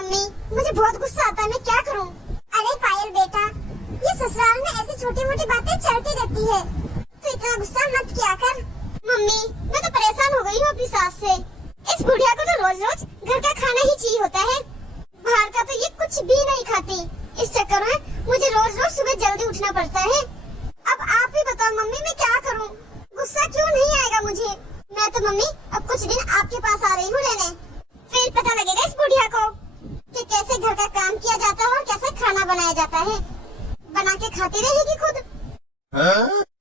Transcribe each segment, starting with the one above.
Mummy मुझे बहुत गुस्सा आता है, मैं क्या करूं? अरे पायल बेटा, ये ससुराल में ऐसी छोटी मोटी बातें चलती रहती है, तो इतना गुस्सा मत किया कर। मम्मी मैं तो परेशान हो गई हूँ अपनी सास से। इस बुढ़िया को तो रोज रोज घर का खाना ही चाहिए होता है, बाहर का तो ये कुछ भी नहीं खाती। इस चक्कर में मुझे रोज रोज सुबह जल्दी उठना पड़ता है। अब आप ही बताओ मम्मी मैं क्या करूं? गुस्सा क्यों नहीं आएगा मुझे? मैं तो मम्मी अब कुछ दिन आपके पास आ रही हूँ रहने, फिर पता लगेगा इस बुढ़िया को कि कैसे घर का काम किया जाता है और कैसे खाना बनाया जाता है। बना के खाती रहेगी खुद।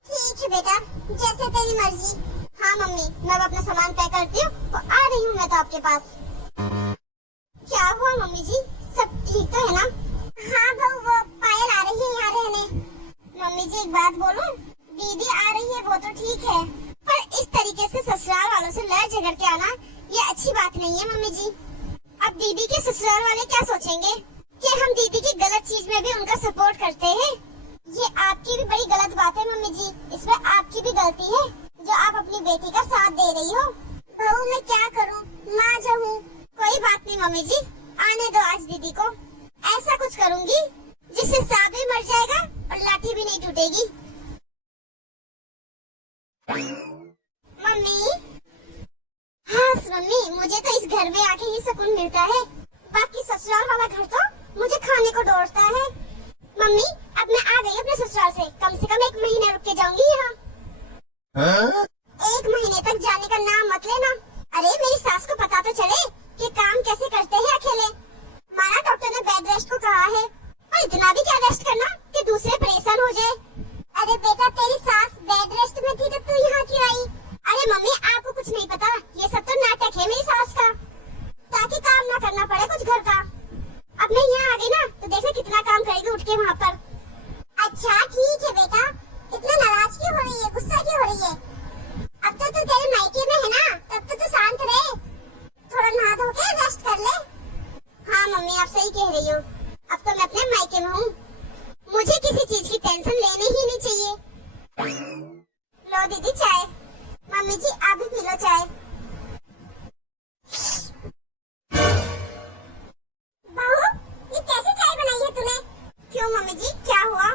ठीक है बेटा, जैसे तेरी मर्जी। हाँ मम्मी मैं अब अपना सामान पैक करती हूँ तो आ रही हूँ मैं तो आपके पास। क्या हुआ मम्मी जी, सब ठीक तो है ना? हाँ बहू, वो पायल आ रही है यहाँ रहने। मम्मी जी एक बात बोलूं, दीदी आ रही है वो तो ठीक है, पर इस तरीके से ससुराल वालों से लड़ झगड़ के आना ये अच्छी बात नहीं है मम्मी जी। अब दीदी के ससुराल वाले क्या सोचेंगे कि हम दीदी की गलत चीज में भी उनका सपोर्ट करते हैं। ये आपकी भी बड़ी गलत बात है मम्मी जी, इसमें आपकी भी गलती है जो आप अपनी बेटी का साथ दे रही हो। बहू मैं क्या करूं, माँ जो हूँ। कोई बात नहीं मम्मी जी, आने दो आज दीदी को। ऐसा कुछ करूंगी जिससे सांप भी मर जाएगा और लाठी भी नहीं टूटेगी। मम्मी हाँ मम्मी, मुझे तो इस घर में आके ही सुकून मिलता है, बाकी ससुराल वाला घर तो मुझे खाने को दौड़ता है। मम्मी अब मैं आ गई अपने ससुराल से, कम 1 महीना रुक के जाऊंगी यहाँ। 1 महीने तक जाने का नाम मत लेना। अरे मेरी सास को पता तो चले कि काम कैसे करते हैं अकेले। माना डॉक्टर ने बेड रेस्ट को कहा है, और इतना भी क्या रेस्ट करना कि दूसरे परेशान हो जाए। अरे बेटा तेरी सास बेड रेस्ट में थी तो तू यहाँ क्यों आई? अरे मम्मी आपको कुछ नहीं पता, ये सब तो नाटक है मेरी सास का, ताकि काम ना करना पड़े कुछ घर का। अब मैं यहाँ आ गई ना तो देखना कितना काम करेगी उठ के वहाँ पर। अच्छा ठीक है बेटा, इतना नाराज क्यों हो रही है, गुस्सा क्यों हो रही है? अब तो तू तेरे मायके में है ना, तब तो तू शांत रहे, थोड़ा नहा धो के रेस्ट कर ले। हाँ मम्मी आप सही कह रही हो, अब तो मैं अपने मायके में हूँ, मुझे किसी चीज की टेंशन लेने ही नहीं चाहिए। लो दीदी चाय। मम्मी जी आप भी पी लो चाय। बहू ये कैसी चाय बनाई है तूने? क्यों मम्मी जी क्या हुआ?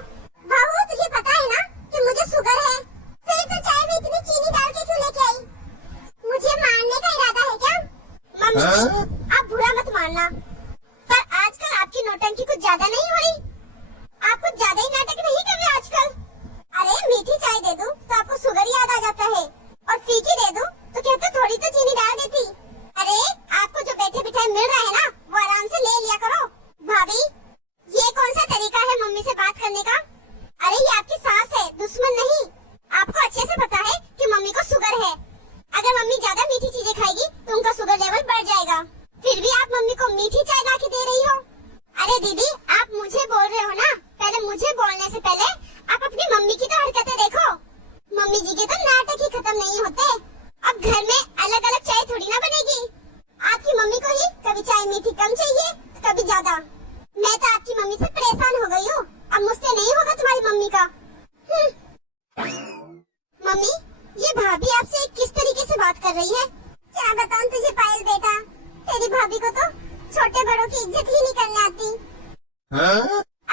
बहू तुझे पता है ना कि मुझे शुगर है, फिर तो चाय में इतनी चीनी डाल के क्यों लेके आई? मुझे मारने का इरादा है क्या? मम्मी जी आप बुरा मत मानना, पर आजकल आपकी नौटंकी कुछ ज्यादा नहीं हो रही? आप कुछ ज्यादा ही नाटक नहीं कर रहे आजकल। अरे मीठी चाय दे दूं तो आपको शुगर याद आ जाता है, और फीकी दे दूं तो कहते थोड़ी तो चीनी डाल देती। अरे आपको जो बैठे बिठाए मिल रहा है ना वो आराम से ले लिया करो। भाभी ये कौन सा तरीका है मम्मी से बात करने का? अरे ये आपकी सास है, दुश्मन नहीं। आपको अच्छे से पता है कि मम्मी को शुगर है, अगर मम्मी ज्यादा मीठी चीजें खाएगी तो उनका शुगर लेवल बढ़ जाएगा, फिर भी आप मम्मी को मीठी चाय ला के दे रही हो। अरे दीदी आप मुझे बोल रहे हो ना, पहले मुझे बोलने से पहले आप अपनी मम्मी की तो हरकतें देखो। मम्मी जी के तो नाटक ही खत्म नहीं होते। अब घर में अलग अलग चाय थोड़ी ना बनेगी, आपकी मम्मी को ही कभी चाय मीठी कम चाहिए कभी ज्यादा। मैं तो आपकी मम्मी से परेशान हो गई हूँ, अब मुझसे नहीं होगा तुम्हारी मम्मी का। मम्मी ये भाभी आपसे किस तरीके से बात कर रही है? क्या बताऊं तुझे पायल बेटा, तेरी भाभी को तो छोटे बड़ों की इज्जत ही नहीं करने आती।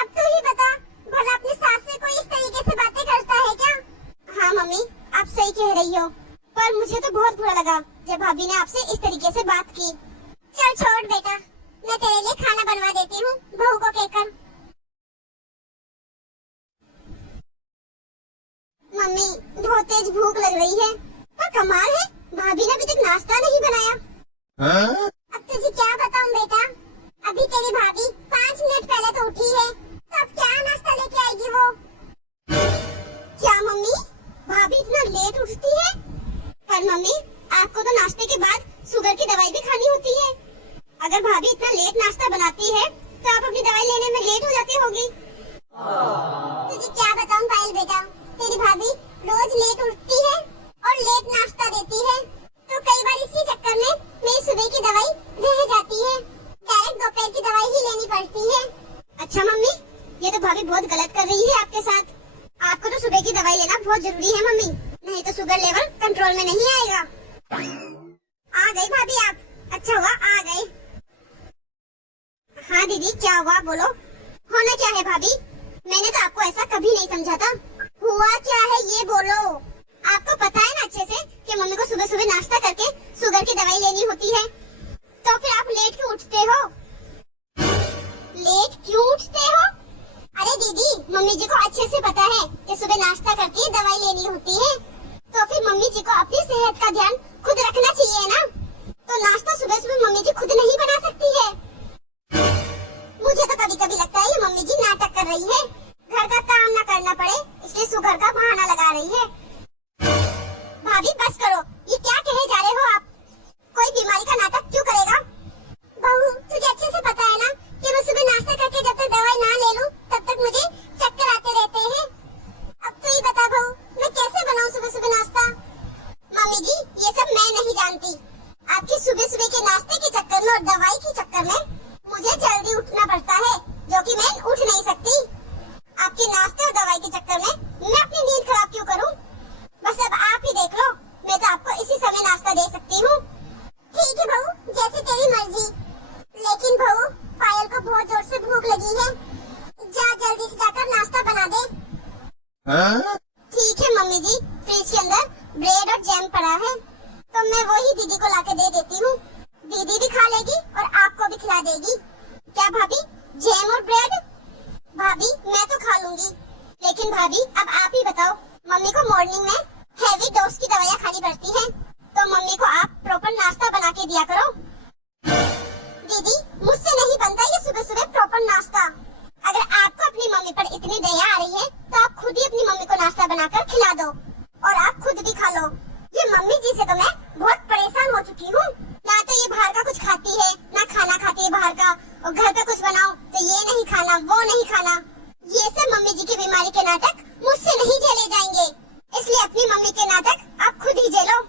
अब तू ही बता, भला अपनी सास से कोई इस तरीके से बातें करता है क्या? हाँ मम्मी आप सही कह रही हो, पर मुझे तो बहुत बुरा लगा जब भाभी ने आपसे इस तरीके से बात की। चल छोड़ बेटा, मैं तेरे लिए खाना बनवा देती हूँ बहू को कहकर। मम्मी बहुत तेज भूख लग रही है, पर कमाल है भाभी ने अभी तक नाश्ता नहीं बनाया। अब तुझे क्या बताऊं बेटा, अभी तेरी भाभी 5 मिनट पहले तो उठी है, तो अब क्या नाश्ता लेके आएगी वो? क्या मम्मी भाभी इतना लेट उठती है? पर मम्मी आपको तो नाश्ते के बाद शुगर की दवाई भी खानी होती है, अगर भाभी इतना लेट नाश्ता बनाती है तो आप अपनी दवाई लेने में लेट हो जाती होगी। तुझे क्या बताऊं पायल बेटा, तेरी भाभी रोज लेट उठती है और लेट नाश्ता देती है, तो कई बार इसी चक्कर में मेरी सुबह की दवाई रह जाती है, डायरेक्ट दोपहर की दवाई ही लेनी पड़ती है। अच्छा मम्मी ये तो भाभी बहुत गलत कर रही है आपके साथ, आपको तो सुबह की दवाई लेना बहुत जरूरी है मम्मी, नहीं तो शुगर लेवल कंट्रोल में नहीं आएगा। आ गई भाभी आप, अच्छा हुआ आ गए। हाँ दीदी, क्या हुआ बोलो। होना क्या है भाभी? मैंने तो आपको ऐसा कभी नहीं समझा था। हुआ क्या है ये बोलो। आपको पता है ना अच्छे से कि मम्मी को सुबह सुबह नाश्ता करके शुगर की दवाई लेनी होती है, तो फिर आप लेट क्यों उठते हो? लेट क्यों उठते हो? अरे दीदी, मम्मी जी को अच्छे से पता है कि सुबह नाश्ता करके दवाई लेनी होती है, तो फिर मम्मी जी को अपनी सेहत का ध्यान खुद रखना चाहिए ना। तो नाश्ता सुबह सुबह मम्मी जी खुद नहीं बना सकती है। मुझे तो कभी कभी लगता है ये मम्मी जी नाटक कर रही है, घर का काम न करना पड़े इसलिए शुगर का बहाना लगा रही है। भाभी बस करो, ये क्या कहे जा रहे हो आप? कोई बीमारी का नाटक क्यों करेगा? बहू, तुझे अच्छे से पता है ना कि मैं सुबह नाश्ता करके जब तक दवाई ना ले लूं तब तक मुझे चक्कर आते रहते हैं। अब तो ये बता बहू, मैं कैसे बनाऊं सुबह सुबह नाश्ता? मम्मी जी, ये सब मैं नहीं जानती। आपकी सुबह सुबह के नाश्ते के चक्कर में और दवाई के चक्कर में मुझे जल्दी उठना पड़ता है, जो कि मैं उठ नहीं सकती। आपके नाश्ते और दवाई के चक्कर में मैं अपनी नींद खराब क्यों करूं? बस अब आप ही देख लो, मैं तो आपको इसी समय नाश्ता दे सकती हूँ। ठीक है बहू, जैसे तेरी मर्जी। लेकिन बहू, पायल को बहुत जोर से भूख लगी है, जा जल्दी से जाकर नाश्ता बना दे। ठीक है मम्मी जी, फ्रिज के अंदर ब्रेड और जैम पड़ा है, तो मैं वही दीदी को लाके दे देती हूँ। दीदी भी खा लेगी और आपको भी खिला देगी। क्या भाभी, जैम और ब्रेड? भाभी मैं तो खा लूंगी, लेकिन भाभी अब आप ही बताओ, मम्मी को मॉर्निंग में हैवी डोज की दवाइयाँ खानी पड़ती हैं, तो मम्मी को आप प्रॉपर नाश्ता बना के दिया करो। दीदी, मुझसे नहीं बनता ये सुबह सुबह प्रॉपर नाश्ता। अगर आपको अपनी मम्मी पर इतनी दया आ रही है तो आप खुद ही अपनी मम्मी को नाश्ता बनाकर खिला दो और आप खुद भी खा लो। ये मम्मी जी से तो मैं बहुत परेशान हो चुकी हूँ। ना तो ये बाहर का कुछ खाती है, ना खाना खाती है बाहर का, और घर पे कुछ बनाओ तो ये नहीं खाना वो नहीं खाना। ये सब मम्मी जी की बीमारी के नाटक मुझसे नहीं झेले जाएंगे, इसलिए अपनी मम्मी के नाटक आप खुद ही झेलो।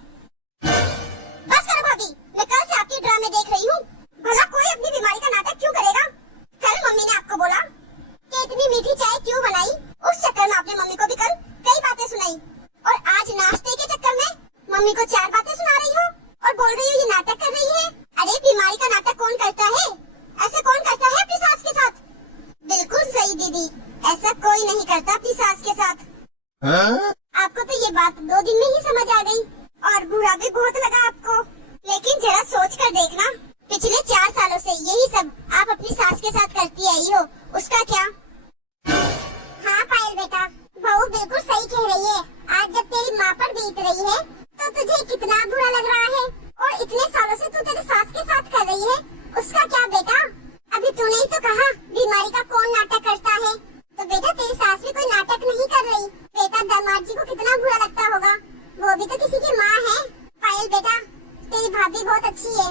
बस करो भाभी, मैं कल से आपके ड्रामे देख रही हूँ। भला कोई अपनी बीमारी का नाटक क्यों करेगा? कल मम्मी ने आपको बोला कि इतनी मीठी चाय क्यों बनाई, उस चक्कर में आपने मम्मी को भी कल कई बातें सुनाई, और आज नाश्ते के चक्कर में मम्मी को 4 बातें सुना रही हो और बोल रही हो ये नाटक कर रही है। अरे बीमारी का नाटक कौन करता है? ऐसा कौन करता है अपनी सास के साथ? बिल्कुल सही दीदी, ऐसा कोई नहीं करता अपनी सास के साथ। आपको तो ये बात 2 दिन में ही समझ आ गई, और बुरा भी बहुत लगा आपको। लेकिन जरा सोच कर देखना, पिछले 4 सालों से यही सब आप अपनी सास के साथ करती आई हो, उसका क्या? हाँ पायल बेटा, बहू बिल्कुल सही कह रही है। आज जब तेरी माँ पर बीत रही है तो तुझे कितना बुरा लग रहा है, और इतने सालों से तू तेरी सास के साथ कर रही है, उसका क्या बेटा? अभी तूने ही तो कहा बीमारी का कौन नाटक करता है, तो बेटा तेरी सास भी कोई नाटक नहीं कर रही। बेटा दामाद जी को कितना बुरा लगता होगा, वो भी तो किसी की माँ है। पायल बेटा, तेरी भाभी बहुत अच्छी है,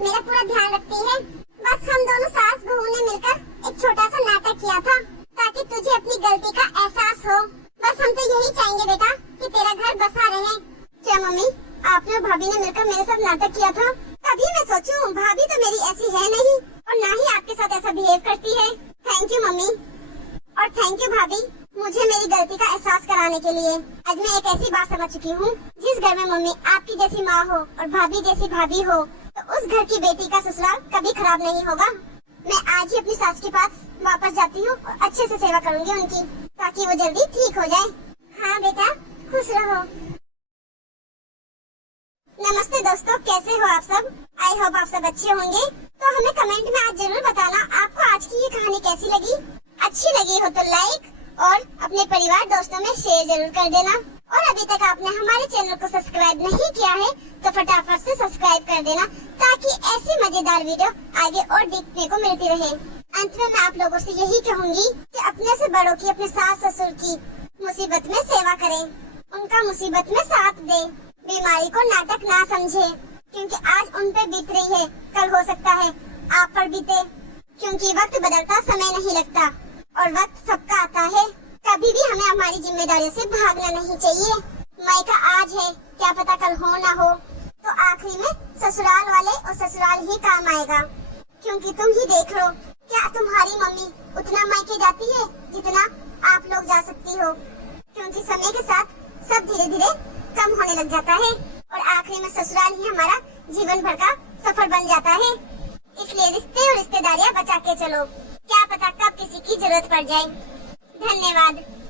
मेरा पूरा ध्यान रखती है। बस हम दोनों सास बहू ने मिलकर एक छोटा सा नाटक किया था ताकि तुझे अपनी गलती का एहसास हो। बस हम तो यही चाहेंगे बेटा कि तेरा घर बसा रहे। क्या मम्मी, आपने और भाभी ने मिलकर मेरे साथ नाटक किया था? तभी मैं सोचूं, भाभी तो मेरी ऐसी है नहीं, और ना ही आपके साथ ऐसा बिहेव करती है। थैंक यू मम्मी, और थैंक यू भाभी, मुझे मेरी गलती का एहसास कराने के लिए। आज मैं एक ऐसी बात समझ चुकी हूँ, जिस घर में मम्मी आपकी जैसी माँ हो और भाभी जैसी भाभी हो, तो उस घर की बेटी का ससुराल कभी खराब नहीं होगा। मैं आज ही अपनी सास के पास वापस जाती हूँ और अच्छे से सेवा करूँगी उनकी, ताकि वो जल्दी ठीक हो जाए। हाँ बेटा, खुश रहो। नमस्ते दोस्तों, कैसे हो आप सब? आई होप आप सब अच्छे होंगे। तो हमें कमेंट में आज जरूर बताना आपको आज की ये कहानी कैसी लगी। अच्छी लगी हो तो लाइक और अपने परिवार दोस्तों में शेयर जरूर कर देना। और अभी तक आपने हमारे चैनल को सब्सक्राइब नहीं किया है तो फटाफट से सब्सक्राइब कर देना, ताकि ऐसी मजेदार वीडियो आगे और देखने को मिलती रहे। अंत में मैं आप लोगों से यही कहूँगी कि अपने से बड़ों की, अपने सास ससुर की मुसीबत में सेवा करें, उनका मुसीबत में साथ दे, बीमारी को नाटक ना समझे, क्योंकि आज उन पे बीत रही है, कल हो सकता है आप पर बीते। क्योंकि वक्त बदलता समय नहीं लगता, और वक्त सबका आता है। कभी भी हमें हमारी जिम्मेदारियों से भागना नहीं चाहिए। मायका आज है, क्या पता कल हो ना हो, तो आखिरी में ससुराल वाले और ससुराल ही काम आएगा। क्योंकि तुम ही देख लो, क्या तुम्हारी मम्मी उतना मायके जाती है जितना आप लोग जा सकती हो? क्योंकि समय के साथ सब धीरे धीरे कम होने लग जाता है, और आखिरी में ससुराल ही हमारा जीवन भर का सफर बन जाता है। इसलिए रिश्ते और रिश्तेदारियां बचा के चलो, क्या पता कब किसी की जरूरत पड़ जाए। धन्यवाद।